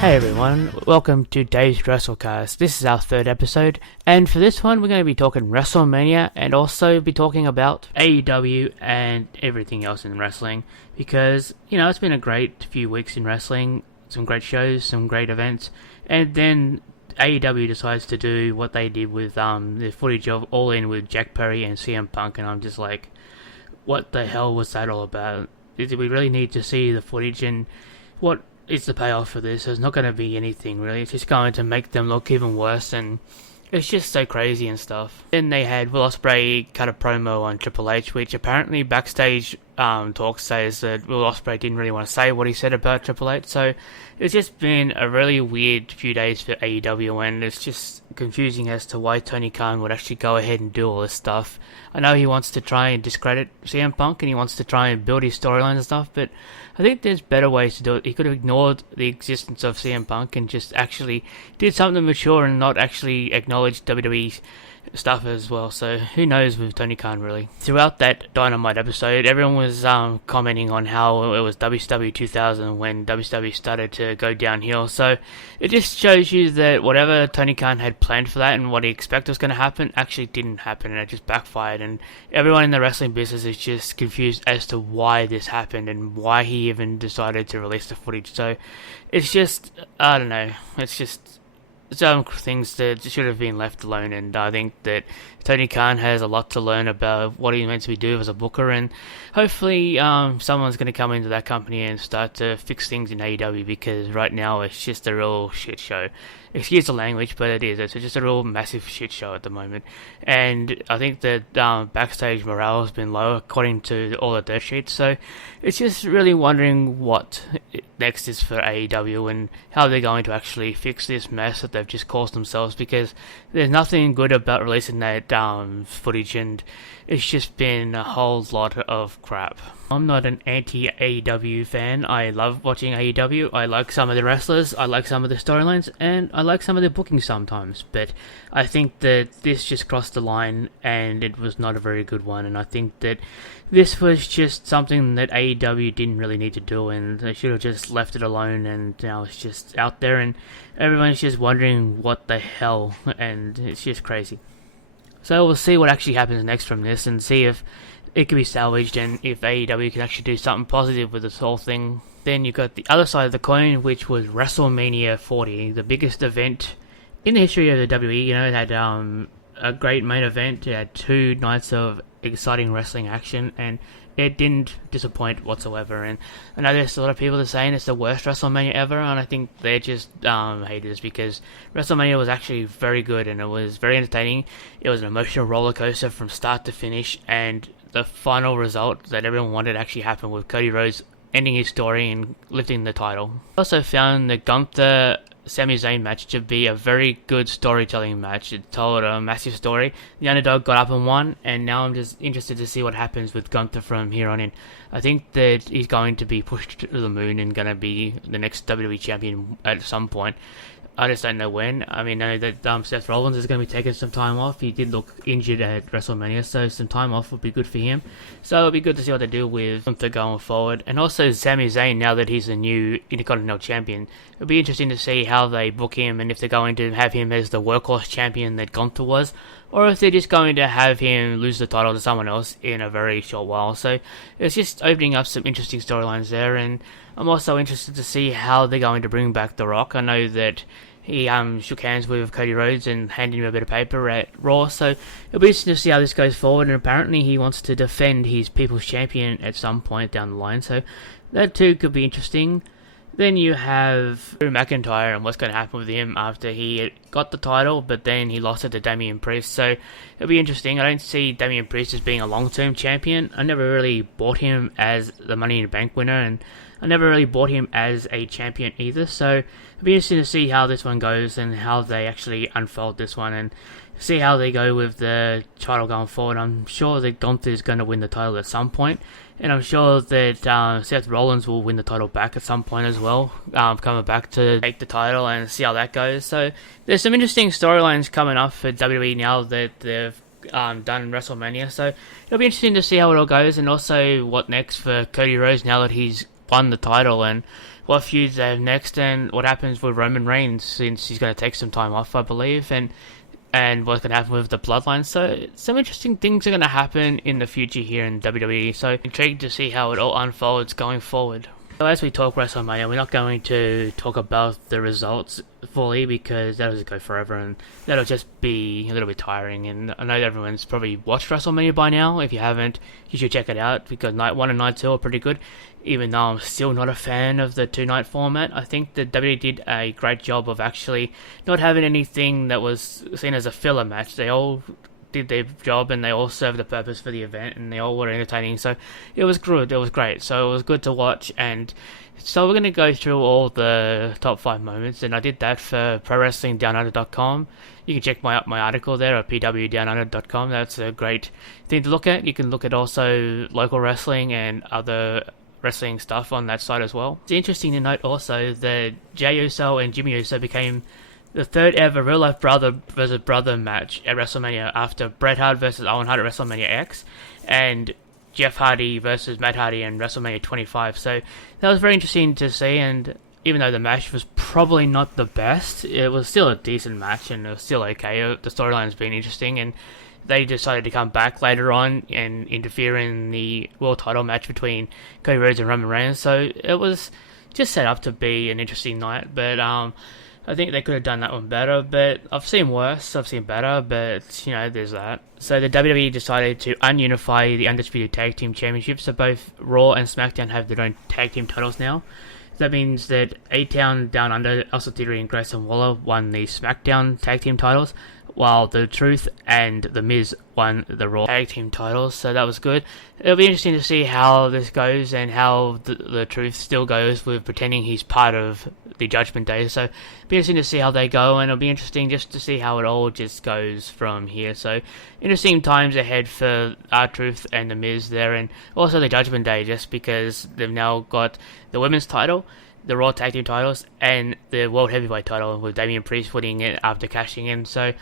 Hey everyone, welcome to Dave's WrestleCast. This is our third episode, and for this one we're going to be talking WrestleMania and also be talking about AEW and everything else in wrestling, because, it's been a great few weeks in wrestling, some great shows, some great events, and then AEW decides to do what they did with the footage of All In with Jack Perry and CM Punk, and I'm just like, what the hell was that all about? Did we really need to see the footage, and what is the payoff for this? There's not going to be anything really. It's just going to make them look even worse, and it's just so crazy and stuff. Then they had Will Ospreay cut a promo on Triple H, which apparently backstage talk says that Will Ospreay didn't really want to say what he said about Triple H. So it's just been a really weird few days for AEW, and it's just confusing as to why Tony Khan would actually go ahead and do all this stuff. I know he wants to try and discredit CM Punk and he wants to try and build his storylines and stuff, but I think there's better ways to do it. He could have ignored the existence of CM Punk and just actually did something mature and not actually acknowledge WWE stuff as well. So who knows with Tony Khan really. Throughout that Dynamite episode, everyone was commenting on how it was WCW 2000 when WCW started to go downhill. So it just shows you that whatever Tony Khan had planned for that and what he expected was going to happen actually didn't happen, and it just backfired. And everyone in the wrestling business is just confused as to why this happened and why he even decided to release the footage. So it's just, I don't know, it's just some things that should have been left alone, and I think that Tony Khan has a lot to learn about what he's meant to be doing as a booker, and hopefully someone's going to come into that company and start to fix things in AEW, because right now it's just a real shit show. Excuse the language, but it is. It's just a real massive shit show at the moment. And I think that backstage morale has been low according to all the dirt sheets. So it's just really wondering what next is for AEW and how they're going to actually fix this mess that they've just caused themselves, because there's nothing good about releasing that footage, and it's just been a whole lot of crap. I'm not an anti-AEW fan. I love watching AEW. I like some of the wrestlers, I like some of the storylines, and I like some of the bookings sometimes. But I think that this just crossed the line, and it was not a very good one. And I think that this was just something that AEW didn't really need to do, and they should have just left it alone. And now it's just out there, and everyone's just wondering what the hell, and it's just crazy. So we'll see what actually happens next from this, and see if it can be salvaged and if AEW can actually do something positive with this whole thing. Then you got the other side of the coin, which was WrestleMania 40, the biggest event in the history of the WWE. It had a great main event. It had 2 nights of exciting wrestling action, and it didn't disappoint whatsoever. And I know there's a lot of people that are saying it's the worst WrestleMania ever, and I think they're just haters, because WrestleMania was actually very good, and it was very entertaining. It was an emotional roller coaster from start to finish, and the final result that everyone wanted actually happened, with Cody Rhodes ending his story and lifting the title. I also found the Gunther Sami Zayn match to be a very good storytelling match. It told a massive story. The underdog got up and won, and now I'm just interested to see what happens with Gunther from here on in. I think that he's going to be pushed to the moon and going to be the next WWE champion at some point. I just don't know when. I mean, I know that Seth Rollins is going to be taking some time off. He did look injured at WrestleMania, so some time off would be good for him. So it'll be good to see what they do with Gunther going forward. And also Sami Zayn, now that he's the new Intercontinental Champion. It'll be interesting to see how they book him, and if they're going to have him as the workhorse champion that Gunther was, or if they're just going to have him lose the title to someone else in a very short while. So it's just opening up some interesting storylines there, and I'm also interested to see how they're going to bring back The Rock. I know that he shook hands with Cody Rhodes and handed him a bit of paper at Raw, so it'll be interesting to see how this goes forward, and apparently he wants to defend his People's Champion at some point down the line, so that too could be interesting. Then you have Drew McIntyre and what's going to happen with him after he got the title, but then he lost it to Damian Priest, so it'll be interesting. I don't see Damian Priest as being a long-term champion. I never really bought him as the Money in the Bank winner, and I never really bought him as a champion either, so it'll be interesting to see how this one goes and how they actually unfold this one, and see how they go with the title going forward. I'm sure that Gunther is going to win the title at some point, and I'm sure that Seth Rollins will win the title back at some point as well, coming back to take the title and see how that goes. So there's some interesting storylines coming up for WWE now that they've done in WrestleMania, so it'll be interesting to see how it all goes, and also what next for Cody Rhodes now that he's won the title, and what feuds they have next and what happens with Roman Reigns, since he's going to take some time off, I believe, and what's going to happen with the bloodline. So some interesting things are going to happen in the future here in WWE. So intrigued to see how it all unfolds going forward. So as we talk WrestleMania, we're not going to talk about the results fully because that'll just go forever and that'll just be a little bit tiring. And I know everyone's probably watched WrestleMania by now. If you haven't, you should check it out because night 1 and night 2 are pretty good. Even though I'm still not a fan of the 2-night format, I think the WWE did a great job of actually not having anything that was seen as a filler match. They all did their job and they all served the purpose for the event and they all were entertaining, so it was good, it was great, so it was good to watch. And so we're going to go through all the top 5 moments, and I did that for ProWrestlingDownUnder.com. You can check my article there at pwdownunder.com. That's a great thing to look at. You can look at also local wrestling and other wrestling stuff on that site as well. It's interesting to note also that Jey Uso and Jimmy Uso became the third ever real life brother versus brother match at WrestleMania, after Bret Hart versus Owen Hart at WrestleMania X and Jeff Hardy versus Matt Hardy in WrestleMania 25. So that was very interesting to see, and even though the match was probably not the best, it was still a decent match and it was still okay. The storyline's been interesting, and they decided to come back later on and interfere in the world title match between Cody Rhodes and Roman Reigns. So it was just set up to be an interesting night, but I think they could have done that one better, but I've seen worse, I've seen better, but, you know, there's that. So the WWE decided to ununify the Undisputed Tag Team Championships, so both Raw and SmackDown have their own tag team titles now. That means that A-Town Down Under, Austin Theory and Grayson Waller won the SmackDown tag team titles, while The Truth and The Miz won the Raw tag team titles, so that was good. It'll be interesting to see how this goes and how the Truth still goes with pretending he's part of the Judgment Day, so it'll be interesting to see how they go, and it'll be interesting just to see how it all just goes from here. So interesting times ahead for R-Truth and The Miz there, and also the Judgment Day, just because they've now got the women's title, the Raw Tag Team titles, and the World Heavyweight title, with Damian Priest winning it after cashing in. So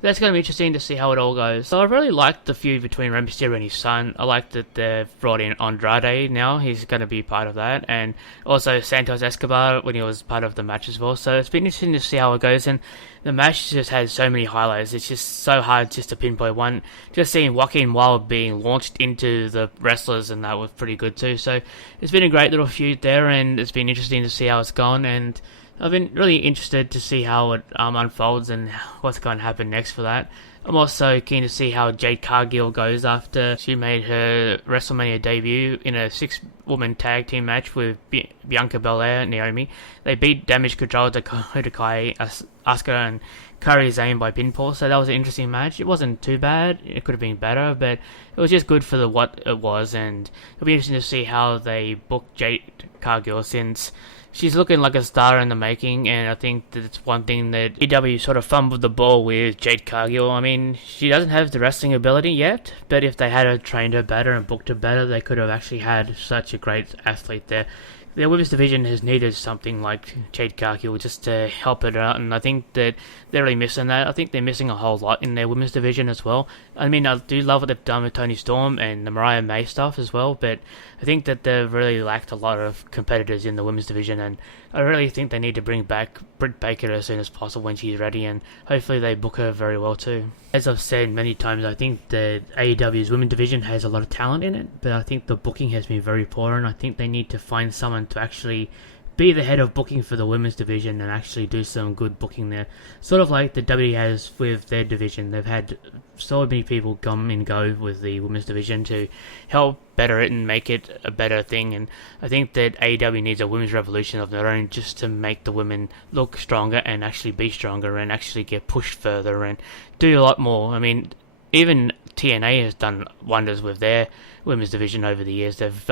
that's going to be interesting to see how it all goes. So I really liked the feud between Rey Mysterio and his son. I like that they've brought in Andrade now. He's going to be part of that. And also Santos Escobar when he was part of the match as well. So it's been interesting to see how it goes. And the match just has so many highlights. It's just so hard just to pinpoint one. Just seeing Joaquin Wilde being launched into the wrestlers, and that was pretty good too. So it's been a great little feud there, and it's been interesting to see how it's gone. And I've been really interested to see how it unfolds and what's going to happen next for that. I'm also keen to see how Jade Cargill goes after she made her WrestleMania debut in a 6-woman tag team match with Bianca Belair and Naomi. They beat Damage Control, Dakota Kai, Asuka and Kairi Sane by pinfall, so that was an interesting match. It wasn't too bad, it could have been better, but it was just good for what it was, and it'll be interesting to see how they book Jade Cargill, since she's looking like a star in the making, and I think that it's one thing that EW sort of fumbled the ball with Jade Cargill. I mean, she doesn't have the wrestling ability yet, but if they had trained her better and booked her better, they could have actually had such a great athlete there. The women's division has needed something like Jade Cargill just to help it out, and I think that they're really missing that. I think they're missing a whole lot in their women's division as well. I mean, I do love what they've done with Toni Storm and the Mariah May stuff as well, but I think that they've really lacked a lot of competitors in the women's division, and I really think they need to bring back Britt Baker as soon as possible when she's ready, and hopefully they book her very well too. As I've said many times, I think that AEW's women's division has a lot of talent in it, but I think the booking has been very poor, and I think they need to find someone to actually be the head of booking for the women's division and actually do some good booking there. Sort of like the WWE has with their division. They've had so many people come and go with the women's division to help better it and make it a better thing, and I think that AEW needs a women's revolution of their own just to make the women look stronger and actually be stronger and actually get pushed further and do a lot more. I mean, even TNA has done wonders with their women's division over the years. They've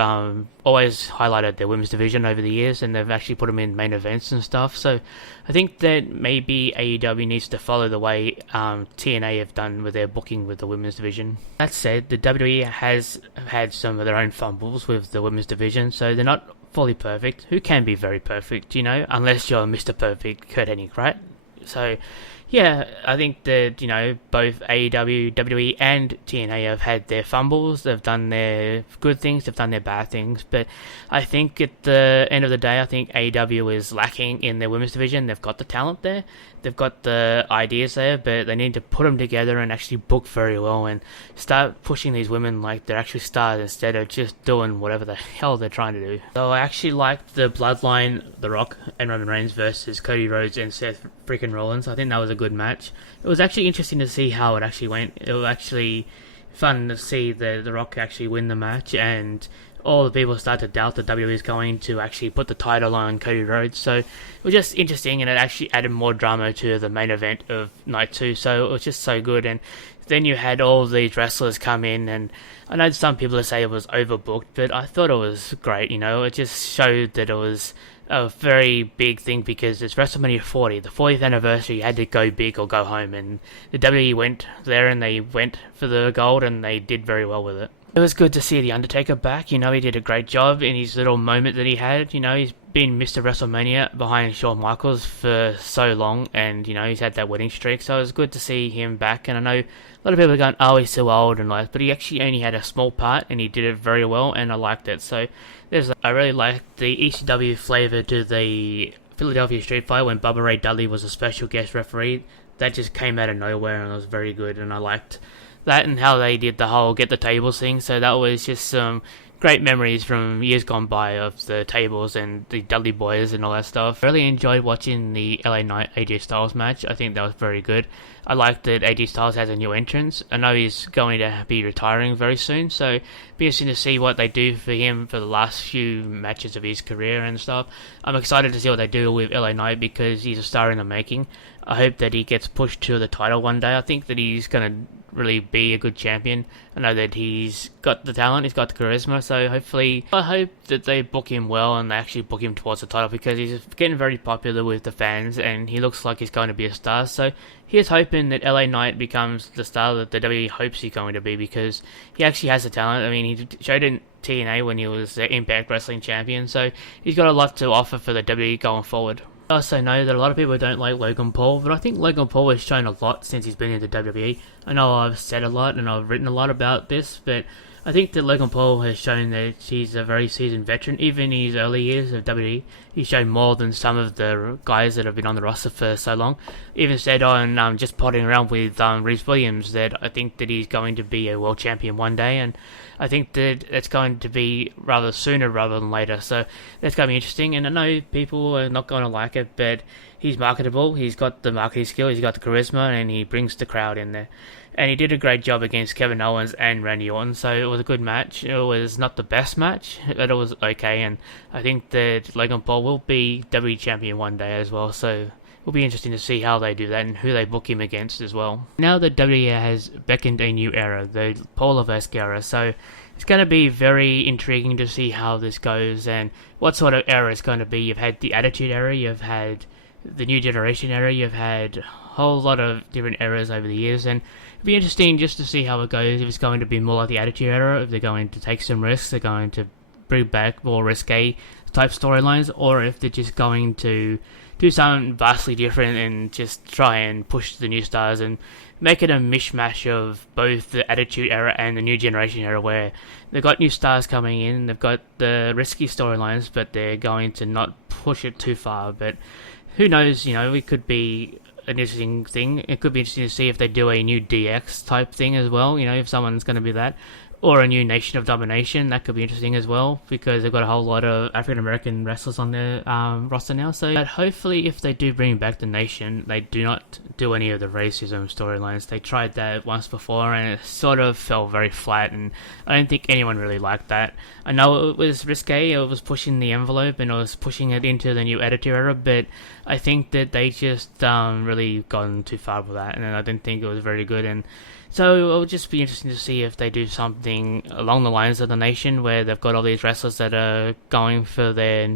always highlighted their women's division over the years, and they've actually put them in main events and stuff. So I think that maybe AEW needs to follow the way TNA have done with their booking with the women's division. That said, the WWE has had some of their own fumbles with the women's division, so they're not fully perfect. Who can be very perfect, you know, unless you're Mr. Perfect, Kurt Hennig, right? So Yeah, I think that, both AEW, WWE, and TNA have had their fumbles. They've done their good things, they've done their bad things. But I think at the end of the day, I think AEW is lacking in their women's division. They've got the talent there, they've got the ideas there, but they need to put them together and actually book very well and start pushing these women like they're actually stars instead of just doing whatever the hell they're trying to do. So I actually liked the Bloodline, The Rock, and Roman Reigns versus Cody Rhodes and Seth freaking Rollins. I think that was a good match. It was actually interesting to see how it actually went. It was actually fun to see the Rock actually win the match, and all the people start to doubt that WWE is going to actually put the title on Cody Rhodes. So it was just interesting, and it actually added more drama to the main event of night 2. So it was just so good. And then you had all these wrestlers come in, and I know some people say it was overbooked, but I thought it was great. It just showed that it was a very big thing because it's WrestleMania 40, the 40th anniversary. You had to go big or go home, and the WWE went there and they went for the gold, and they did very well with it. It was good to see The Undertaker back. He did a great job in his little moment that he had. He's been Mr. WrestleMania behind Shawn Michaels for so long, and, he's had that winning streak. So it was good to see him back. And I know a lot of people are going, oh, he's so old and like, but he actually only had a small part, and he did it very well, and I liked it. So I really liked the ECW flavour to the Philadelphia Street Fight when Bubba Ray Dudley was a special guest referee. That just came out of nowhere, and it was very good, and I liked that and how they did the whole get the tables thing. So that was just some great memories from years gone by of the tables and the Dudley Boys and all that stuff. I really enjoyed watching the LA Knight AJ Styles match. I think that was very good. I like that AJ Styles has a new entrance. I know he's going to be retiring very soon, so it'll be interesting to see what they do for him for the last few matches of his career and stuff. I'm excited to see what they do with LA Knight because he's a star in the making. I hope that he gets pushed to the title one day. I think that he's going to really be a good champion. I know that he's got the talent, he's got the charisma, so I hope that they book him well and they actually book him towards the title because he's getting very popular with the fans and he looks like he's going to be a star. So here's hoping that LA Knight becomes the star that the WWE hopes he's going to be because he actually has the talent. I mean, he showed in TNA when he was the Impact Wrestling champion, so he's got a lot to offer for the WWE going forward. I also know that a lot of people don't like Logan Paul, but I think Logan Paul has shown a lot since he's been in the WWE. I know I've said a lot and I've written a lot about this, but I think that Logan Paul has shown that he's a very seasoned veteran. Even in his early years of WWE, he's shown more than some of the guys that have been on the roster for so long. Even said on just potting around with Reese Williams that I think that he's going to be a world champion one day, and I think that it's going to be rather sooner rather than later. So that's going to be interesting, and I know people are not going to like it, but he's marketable, he's got the marketing skill, he's got the charisma, and he brings the crowd in there. And he did a great job against Kevin Owens and Randy Orton, so it was a good match. It was not the best match, but it was okay, and I think that Logan Paul will be WWE champion one day as well, so it'll be interesting to see how they do that and who they book him against as well. Now that WWE has beckoned a new era, the Polavesk era, so it's going to be very intriguing to see how this goes and what sort of era it's going to be. You've had the Attitude Era, you've had the New Generation Era, you've had a whole lot of different eras over the years, and it'll be interesting just to see how it goes, if it's going to be more like the Attitude Era, if they're going to take some risks, they're going to bring back more risque type storylines, or if they're just going to do something vastly different and just try and push the new stars and make it a mishmash of both the Attitude Era and the New Generation Era, where they've got new stars coming in, they've got the risky storylines, but they're going to not push it too far. But who knows, it could be an interesting thing. It could be interesting to see if they do a new DX type thing as well, if someone's going to be that. Or a new Nation of Domination, that could be interesting as well, because they've got a whole lot of African American wrestlers on their roster now. So, but hopefully, if they do bring back the Nation, they do not do any of the racism storylines. They tried that once before, and it sort of fell very flat, and I don't think anyone really liked that. I know it was risque, it was pushing the envelope, and it was pushing it into the new Attitude Era, but I think that they just really gone too far with that, and I didn't think it was very good. And so it'll just be interesting to see if they do something along the lines of the Nation, where they've got all these wrestlers that are going for their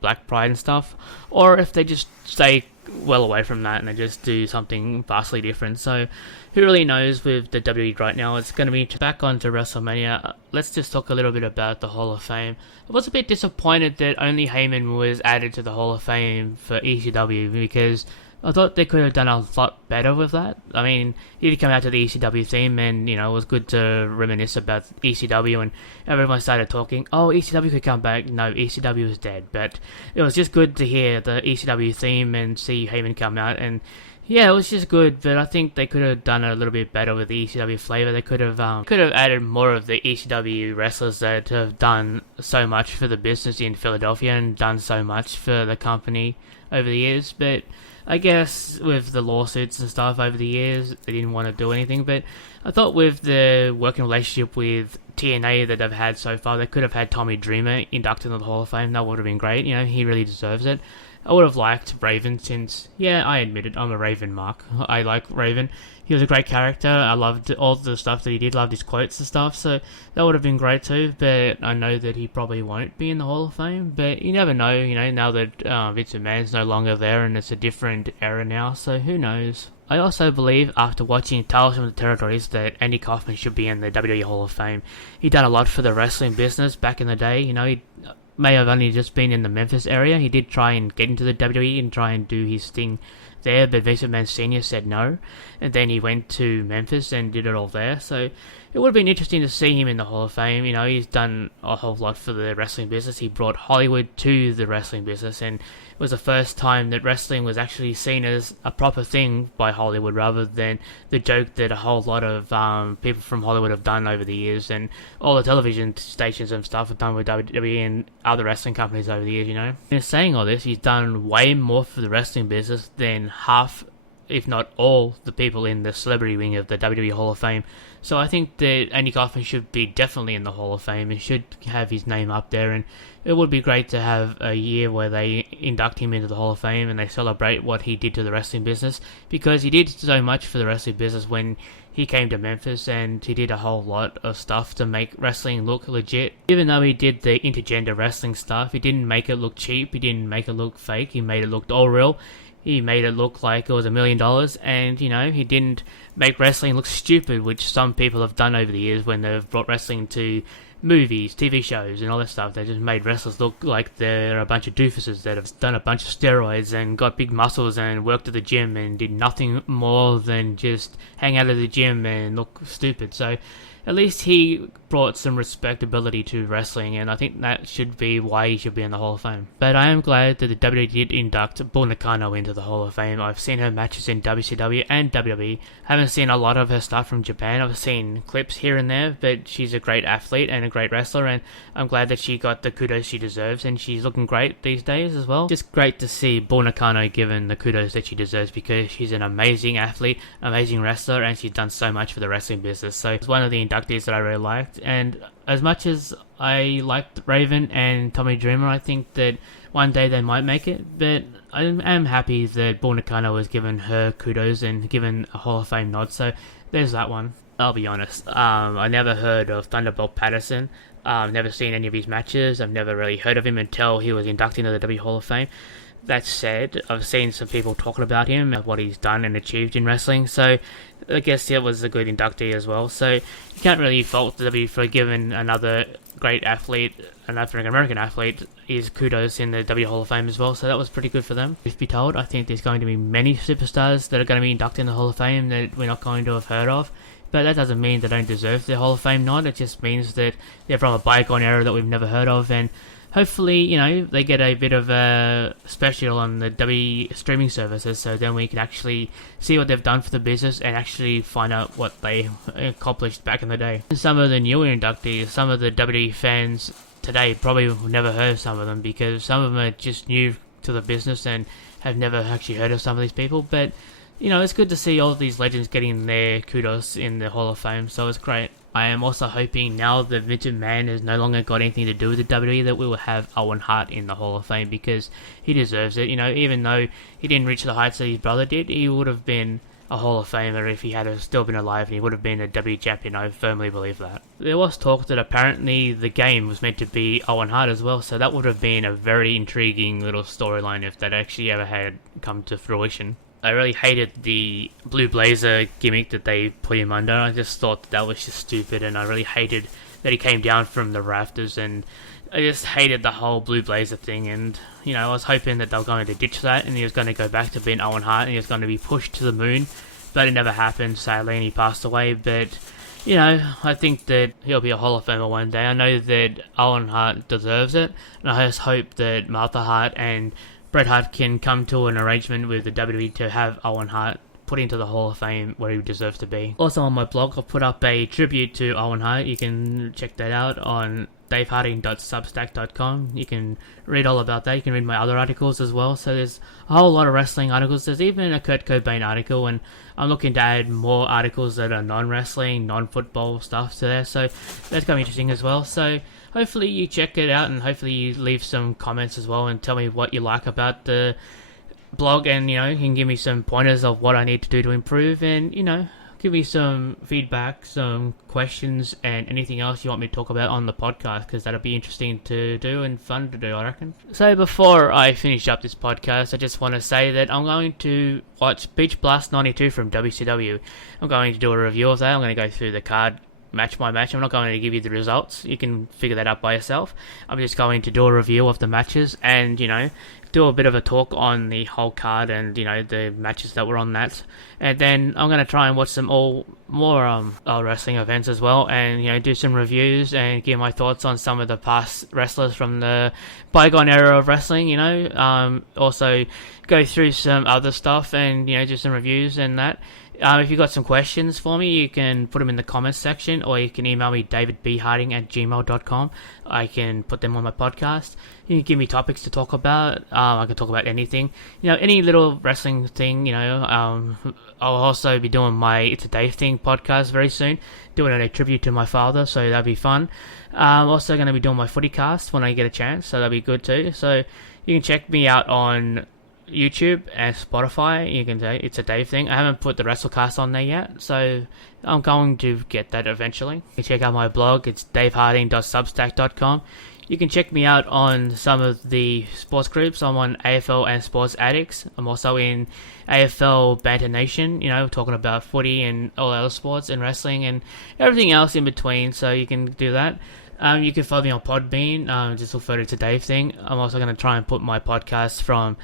Black Pride and stuff, or if they just stay well away from that and they just do something vastly different. So who really knows with the WWE right now. It's going to be back onto WrestleMania. Let's just talk a little bit about the Hall of Fame. I was a bit disappointed that only Heyman was added to the Hall of Fame for ECW, because I thought they could have done a lot better with that. I mean, he did come out to the ECW theme, and it was good to reminisce about ECW, and everyone started talking, oh, ECW could come back. No, ECW is dead. But it was just good to hear the ECW theme and see Heyman come out, and yeah, it was just good, but I think they could have done a little bit better with the ECW flavor. They could have added more of the ECW wrestlers that have done so much for the business in Philadelphia and done so much for the company over the years. But I guess with the lawsuits and stuff over the years, they didn't want to do anything. But I thought with the working relationship with TNA that they've had so far, they could have had Tommy Dreamer inducted into the Hall of Fame. That would have been great. He really deserves it. I would have liked Raven since, yeah, I admit it, I'm a Raven mark. I like Raven. He was a great character. I loved all the stuff that he did, loved his quotes and stuff, so that would have been great too, but I know that he probably won't be in the Hall of Fame, but you never know, now that Vince McMahon's no longer there and it's a different era now, so who knows. I also believe, after watching Tales from the Territories, that Andy Kaufman should be in the WWE Hall of Fame. He done a lot for the wrestling business back in the day, he may have only just been in the Memphis area. He did try and get into the WWE and try and do his thing there, but Vince McMahon Sr. said no, and then he went to Memphis and did it all there, so it would have been interesting to see him in the Hall of Fame. He's done a whole lot for the wrestling business. He brought Hollywood to the wrestling business, and it was the first time that wrestling was actually seen as a proper thing by Hollywood, rather than the joke that a whole lot of people from Hollywood have done over the years, and all the television stations and stuff have done with WWE and other wrestling companies over the years, In saying all this, he's done way more for the wrestling business than half, if not all, the people in the celebrity wing of the WWE Hall of Fame. So I think that Andy Kaufman should be definitely in the Hall of Fame and should have his name up there, and it would be great to have a year where they induct him into the Hall of Fame and they celebrate what he did to the wrestling business, because he did so much for the wrestling business when he came to Memphis, and he did a whole lot of stuff to make wrestling look legit. Even though he did the intergender wrestling stuff, he didn't make it look cheap, he didn't make it look fake, he made it look all real. He made it look like it was $1 million, and, he didn't make wrestling look stupid, which some people have done over the years when they've brought wrestling to movies, TV shows, and all that stuff. They just made wrestlers look like they're a bunch of doofuses that have done a bunch of steroids and got big muscles and worked at the gym and did nothing more than just hang out at the gym and look stupid. So at least he brought some respectability to wrestling, and I think that should be why he should be in the Hall of Fame. But I am glad that the WWE did induct Bull Nakano into the Hall of Fame. I've seen her matches in WCW and WWE. Haven't seen a lot of her stuff from Japan. I've seen clips here and there, but she's a great athlete and a great wrestler, and I'm glad that she got the kudos she deserves, and she's looking great these days as well. Just great to see Bull Nakano given the kudos that she deserves, because she's an amazing athlete, amazing wrestler, and she's done so much for the wrestling business. So it's one of the inductees that I really liked, and as much as I liked Raven and Tommy Dreamer, I think that one day they might make it, but I am happy that Bull Nakano was given her kudos and given a Hall of Fame nod, so there's that one. I'll be honest, I never heard of Thunderbolt Patterson. I've never seen any of his matches. I've never really heard of him until he was inducted into the W Hall of Fame. That said, I've seen some people talking about him and what he's done and achieved in wrestling, so I guess it was a good inductee as well. So you can't really fault the W for giving another great athlete, an African American athlete, his kudos in the W Hall of Fame as well, so that was pretty good for them. If be told, I think there's going to be many superstars that are going to be inducted in the Hall of Fame that we're not going to have heard of. But that doesn't mean they don't deserve the Hall of Fame nod. It just means that they're from a bygone era that we've never heard of, and hopefully, they get a bit of a special on the W streaming services, so then we can actually see what they've done for the business and actually find out what they accomplished back in the day. Some of the newer inductees, some of the WWE fans today probably have never heard of some of them, because some of them are just new to the business and have never actually heard of some of these people, but it's good to see all of these legends getting their kudos in the Hall of Fame, so it's great. I am also hoping, now that Vince McMahon has no longer got anything to do with the WWE, that we will have Owen Hart in the Hall of Fame, because he deserves it. Even though he didn't reach the heights that his brother did, he would have been a Hall of Famer if he had still been alive, and he would have been a W champion. I firmly believe that. There was talk that apparently the game was meant to be Owen Hart as well, so that would have been a very intriguing little storyline if that actually ever had come to fruition. I really hated the Blue Blazer gimmick that they put him under. I just thought that was just stupid, and I really hated that he came down from the rafters, and I just hated the whole Blue Blazer thing, and I was hoping that they were going to ditch that and he was going to go back to being Owen Hart and he was going to be pushed to the moon, but it never happened, sadly, and he passed away. But I think that he'll be a Hall of Famer one day. I know that Owen Hart deserves it, and I just hope that Martha Hart and Bret Hart can come to an arrangement with the WWE to have Owen Hart put into the Hall of Fame where he deserves to be. Also on my blog, I'll put up a tribute to Owen Hart. You can check that out on daveharding.substack.com. You can read all about that. You can read my other articles as well. So there's a whole lot of wrestling articles. There's even a Kurt Cobain article, and I'm looking to add more articles that are non-wrestling, non-football stuff to there. So that's going to be interesting as well. So hopefully you check it out, and hopefully you leave some comments as well and tell me what you like about the blog, and you can give me some pointers of what I need to do to improve, and give me some feedback, some questions, and anything else you want me to talk about on the podcast, because that'll be interesting to do and fun to do, I reckon. So before I finish up this podcast, I just want to say that I'm going to watch Beach Blast 92 from WCW. I'm going to do a review of that. I'm going to go through the card match by match. I'm not going to give you the results. You can figure that out by yourself. I'm just going to do a review of the matches and, do a bit of a talk on the whole card and, the matches that were on that. And then I'm going to try and watch some more wrestling events as well, and, do some reviews and give my thoughts on some of the past wrestlers from the bygone era of wrestling, also go through some other stuff and, do some reviews and that. If you've got some questions for me, you can put them in the comments section, or you can email me davidbharding@gmail.com. I can put them on my podcast. You can give me topics to talk about. I can talk about anything. Any little wrestling thing, I'll also be doing my It's a Dave Thing podcast very soon, doing a tribute to my father, so that'll be fun. I'm also going to be doing my footy cast when I get a chance, so that'll be good too. So you can check me out on YouTube and Spotify. You can say It's a Dave Thing. I haven't put the WrestleCast on there yet, so I'm going to get that eventually. You can check out my blog. It's daveharding.substack.com. You can check me out on some of the sports groups. I'm on AFL and Sports Addicts. I'm also in AFL Banter Nation, talking about footy and all other sports and wrestling and everything else in between, so you can do that. You can follow me on Podbean. Just look for It's a Dave Thing. I'm also going to try and put my podcast from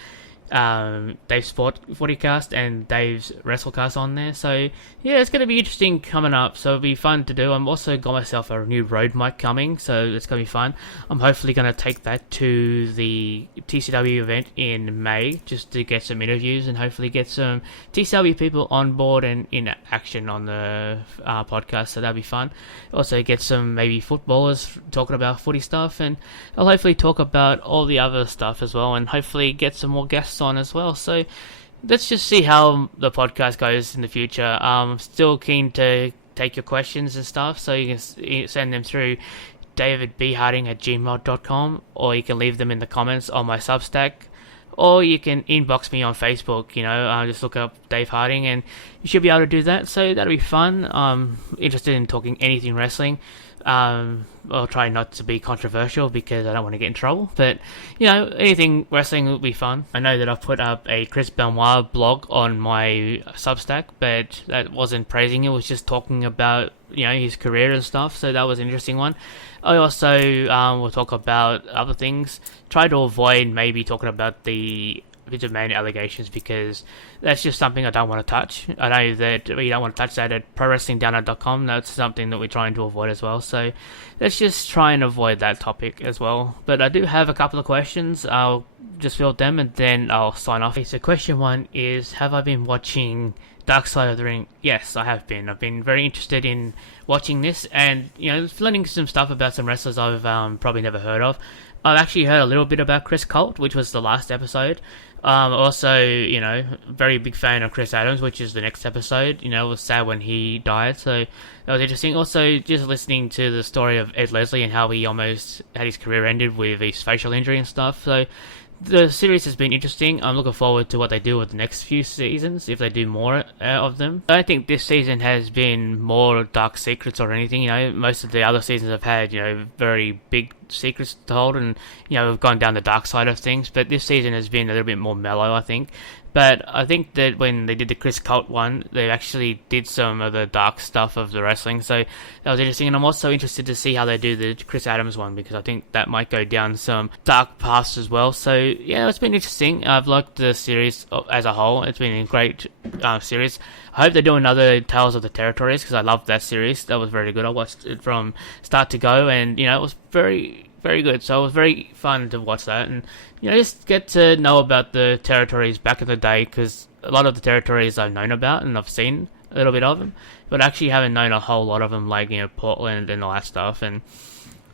Dave's Footycast and Dave's WrestleCast on there. So yeah, it's going to be interesting coming up, so it'll be fun to do. I'm also got myself a new Rode mic coming, so it's going to be fun. I'm hopefully going to take that to the TCW event in May, just to get some interviews and hopefully get some TCW people on board and in action on the podcast, so that'll be fun. Also get some maybe footballers talking about footy stuff, and I'll hopefully talk about all the other stuff as well, and hopefully get some more guests on as well. So let's just see how the podcast goes in the future. I'm still keen to take your questions and stuff, so you can send them through davidbharding@gmail.com, or you can leave them in the comments on my Substack, or you can inbox me on Facebook. Just look up Dave Harding and you should be able to do that, so that'll be fun. I'm interested in talking anything wrestling. I'll try not to be controversial because I don't want to get in trouble, but anything wrestling will be fun. I know that I've put up a Chris Benoit blog on my Substack, but that wasn't praising it was just talking about his career and stuff, so that was an interesting one. I also will talk about other things, try to avoid maybe talking about the Vince McMahon allegations, because that's just something I don't want to touch. I know that we don't want to touch that at ProWrestlingDownload.com. That's something that we're trying to avoid as well. So let's just try and avoid that topic as well. But I do have a couple of questions. I'll just fill them and then I'll sign off. Okay, so question one is, have I been watching Dark Side of the Ring? Yes, I have been. I've been very interested in watching this and, learning some stuff about some wrestlers I've probably never heard of. I've actually heard a little bit about Chris Colt, which was the last episode. Also, very big fan of Chris Adams, which is the next episode. It was sad when he died, so that was interesting. Also, just listening to the story of Ed Leslie and how he almost had his career ended with his facial injury and stuff. So the series has been interesting. I'm looking forward to what they do with the next few seasons, if they do more of them. I don't think this season has been more dark secrets or anything. Most of the other seasons have had, very big secrets told, and we've gone down the dark side of things. But this season has been a little bit more mellow, I think. But I think that when they did the Chris Colt one, they actually did some of the dark stuff of the wrestling, so that was interesting. And I'm also interested to see how they do the Chris Adams one, because I think that might go down some dark paths as well. So yeah, it's been interesting. I've liked the series as a whole. It's been a great series. I hope they do another Tales of the Territories, because I loved that series. That was very good. I watched it from start to go, and it was very good. So it was very fun to watch that, and just get to know about the territories back in the day, because a lot of the territories I've known about and I've seen a little bit of them, but I actually haven't known a whole lot of them, like Portland and all that stuff. And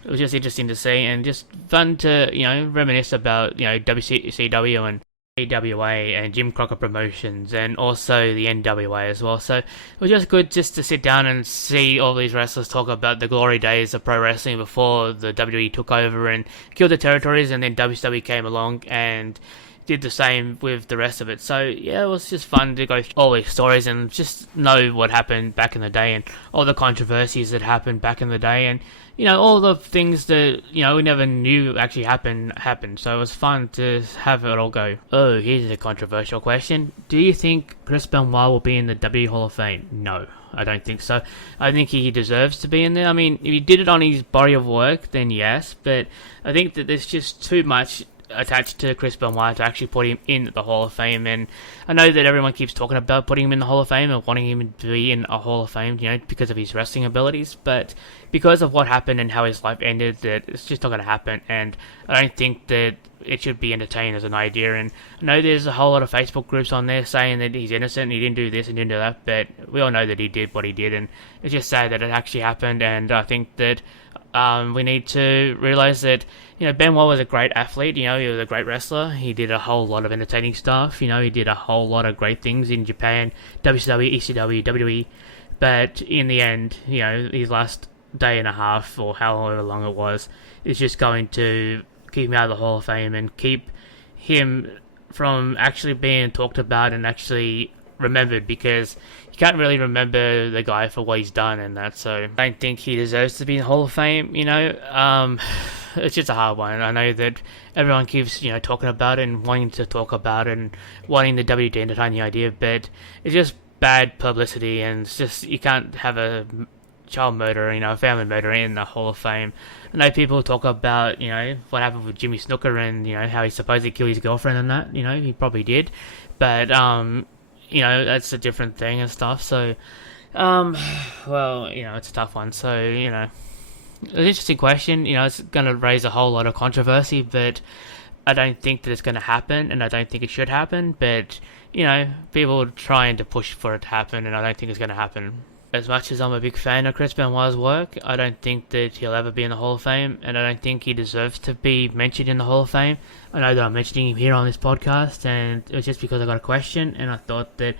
it was just interesting to see, and just fun to reminisce about WCW and AWA and Jim Crockett Promotions, and also the NWA as well. So it was just good just to sit down and see all these wrestlers talk about the glory days of pro wrestling before the WWE took over and killed the territories, and then WCW came along and did the same with the rest of it. So yeah, it was just fun to go through all these stories and just know what happened back in the day, and all the controversies that happened back in the day, and all the things that we never knew actually happened. So it was fun to have it all go. Oh, here's a controversial question: do you think Chris Benoit will be in the WWE Hall of Fame? No, I don't think so. I think he deserves to be in there. I mean, if he did it on his body of work, then yes, but I think that there's just too much attached to Chris Benoit to actually put him in the Hall of Fame. And I know that everyone keeps talking about putting him in the Hall of Fame and wanting him to be in a Hall of Fame, because of his wrestling abilities, but because of what happened and how his life ended, that it's just not going to happen. And I don't think that it should be entertained as an idea. And I know there's a whole lot of Facebook groups on there saying that he's innocent, he didn't do this and didn't do that, but we all know that he did what he did, and it's just sad that it actually happened. And I think that we need to realize that Benoit was a great athlete. He was a great wrestler. He did a whole lot of entertaining stuff. He did a whole lot of great things in Japan, WCW, ECW, WWE. But in the end, his last day and a half, or however long it was, is just going to keep him out of the Hall of Fame and keep him from actually being talked about and actually remembered, because you can't really remember the guy for what he's done and that. So I don't think he deserves to be in the Hall of Fame. It's just a hard one. I know that everyone keeps talking about it and wanting to talk about it and wanting the WWE to entertain the idea, but it's just bad publicity, and it's just, you can't have a child murderer, a family murderer in the Hall of Fame. I know people talk about what happened with Jimmy Snooker and how he supposedly killed his girlfriend and that. He probably did, but that's a different thing and stuff. So well, it's a tough one. So an interesting question. It's going to raise a whole lot of controversy, but I don't think that it's going to happen, and I don't think it should happen. But people are trying to push for it to happen, and I don't think it's going to happen. As much as I'm a big fan of Chris Benoit's work, I don't think that he'll ever be in the Hall of Fame, and I don't think he deserves to be mentioned in the Hall of Fame. I know that I'm mentioning him here on this podcast, and it was just because I got a question, and I thought that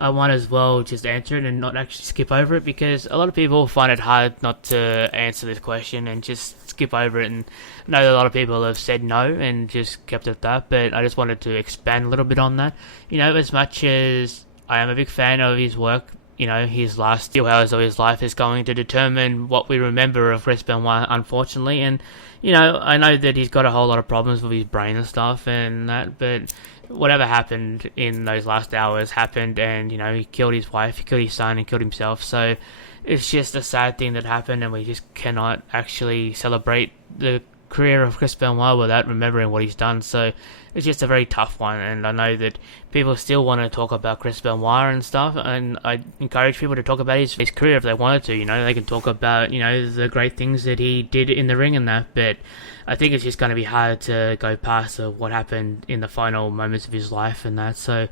I might as well just answer it and not actually skip over it, because a lot of people find it hard not to answer this question and just skip over it. And I know that a lot of people have said no and just kept it at that, but I just wanted to expand a little bit on that. As much as I am a big fan of his work, his last few hours of his life is going to determine what we remember of Chris Benoit, unfortunately. And, I know that he's got a whole lot of problems with his brain and stuff and that, but whatever happened in those last hours happened, and, he killed his wife, he killed his son, and killed himself. So it's just a sad thing that happened, and we just cannot actually celebrate the career of Chris Benoit without remembering what he's done. So it's just a very tough one, and I know that people still want to talk about Chris Benoit and stuff, and I encourage people to talk about his career if they wanted to. They can talk about the great things that he did in the ring and that, but I think it's just going to be hard to go past what happened in the final moments of his life and that. So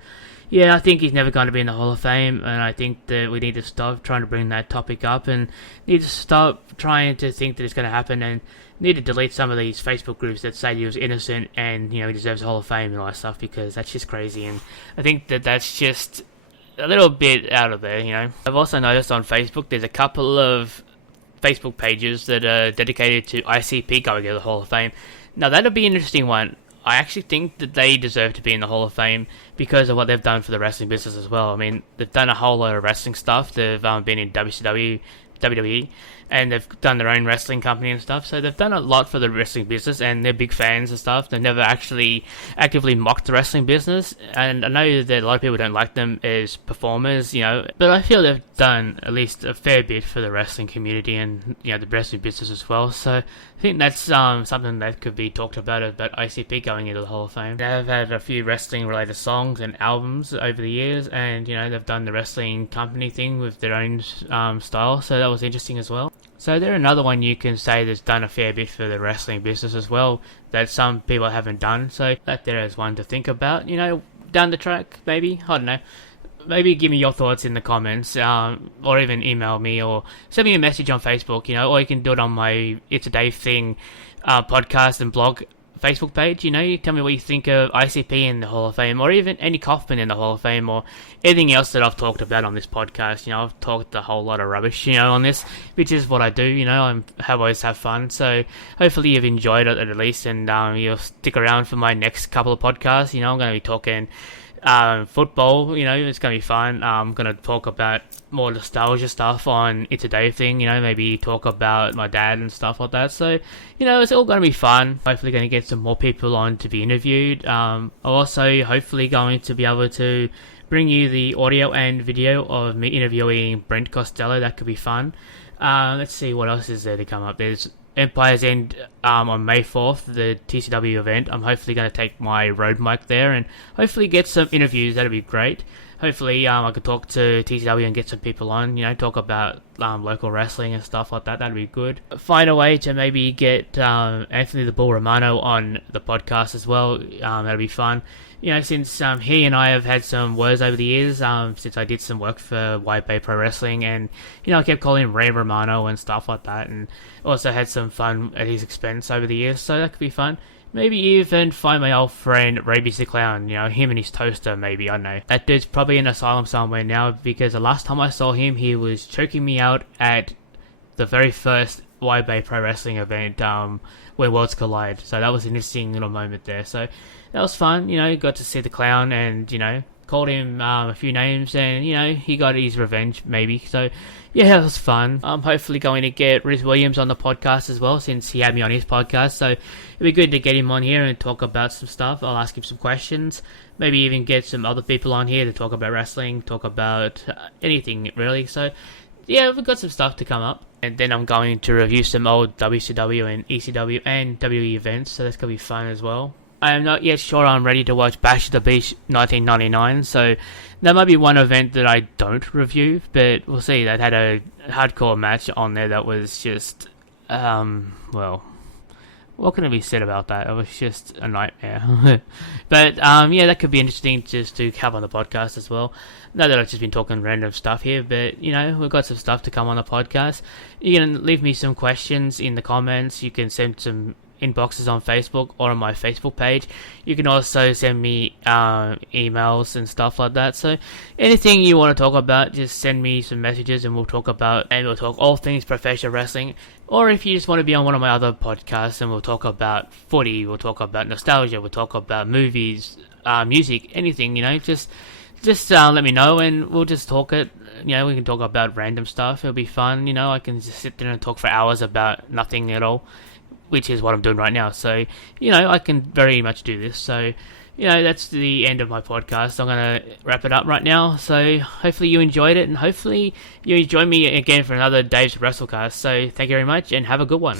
yeah, I think he's never going to be in the Hall of Fame, and I think that we need to stop trying to bring that topic up, and need to stop trying to think that it's going to happen, and need to delete some of these Facebook groups that say he was innocent and he deserves a Hall of Fame and all that stuff, because that's just crazy. And I think that that's just a little bit out of there. I've also noticed on Facebook there's a couple of Facebook pages that are dedicated to ICP going to the Hall of Fame. Now that'll be an interesting one. I actually think that they deserve to be in the Hall of Fame because of what they've done for the wrestling business as well. I mean, they've done a whole lot of wrestling stuff. They've been in WCW, WWE. and they've done their own wrestling company and stuff. So they've done a lot for the wrestling business, and they're big fans and stuff. They've never actually actively mocked the wrestling business, and I know that a lot of people don't like them as performers, but I feel they've done at least a fair bit for the wrestling community and the wrestling business as well. So I think that's something that could be talked about ICP going into the Hall of Fame. They've had a few wrestling related songs and albums over the years, and they've done the wrestling company thing with their own style, so that was interesting as well. So they're another one you can say that's done a fair bit for the wrestling business as well, that some people haven't done, so that there is one to think about, down the track, maybe, I don't know. Maybe give me your thoughts in the comments, or even email me, or send me a message on Facebook, or you can do it on my It's a Dave Thing podcast and blog Facebook page. You tell me what you think of ICP in the Hall of Fame, or even Andy Kaufman in the Hall of Fame, or anything else that I've talked about on this podcast. I've talked a whole lot of rubbish, on this, which is what I do. I always have fun. So hopefully you've enjoyed it at least, and you'll stick around for my next couple of podcasts. I'm going to be talking football, it's going to be fun. I'm going to talk about more nostalgia stuff on It's a Dave Thing, maybe talk about my dad and stuff like that. So, it's all going to be fun. Hopefully going to get some more people on to be interviewed. Also, hopefully going to be able to bring you the audio and video of me interviewing Brent Costello. That could be fun. Let's see what else is there to come up. There's Empire's End on May 4th, the TCW event. I'm hopefully going to take my road mic there and hopefully get some interviews. That'd be great. Hopefully I could talk to TCW and get some people on, talk about local wrestling and stuff like that. That'd be good. Find a way to maybe get Anthony the Bull Romano on the podcast as well. That'd be fun. Since he and I have had some words over the years, since I did some work for White Bay Pro Wrestling, and I kept calling him Ray Romano and stuff like that, and also had some fun at his expense over the years, so that could be fun. Maybe even find my old friend Rabies the Clown, him and his toaster, maybe, I don't know. That dude's probably in an asylum somewhere now, because the last time I saw him, he was choking me out at the very first White Bay Pro Wrestling event, where Worlds Collide, so that was an interesting little moment there. So that was fun, got to see the clown, and called him a few names, and he got his revenge maybe. So yeah, it was fun. I'm hopefully going to get Riz Williams on the podcast as well, since he had me on his podcast, so it'd be good to get him on here and talk about some stuff. I'll ask him some questions, maybe even get some other people on here to talk about wrestling, talk about anything really. So yeah, we've got some stuff to come up. And then I'm going to review some old WCW and ECW and WWE events, so that's going to be fun as well. I am not yet sure I'm ready to watch Bash at the Beach 1999, so that might be one event that I don't review, but we'll see. They had a hardcore match on there that was just, well, what can be said about that? It was just a nightmare. But, yeah, that could be interesting just to have on the podcast as well. Not that I've just been talking random stuff here, but, we've got some stuff to come on the podcast. You can leave me some questions in the comments. You can send some inboxes on Facebook or on my Facebook page. You can also send me emails and stuff like that. So anything you want to talk about, just send me some messages and we'll talk all things professional wrestling. Or if you just want to be on one of my other podcasts and we'll talk about footy, we'll talk about nostalgia, we'll talk about movies, music, anything, just let me know and we'll just talk it. We can talk about random stuff. It'll be fun. I can just sit there and talk for hours about nothing at all, which is what I'm doing right now. So, I can very much do this. So, that's the end of my podcast. I'm going to wrap it up right now. So, hopefully you enjoyed it, and hopefully you join me again for another Dave's WrestleCast. So, thank you very much, and have a good one.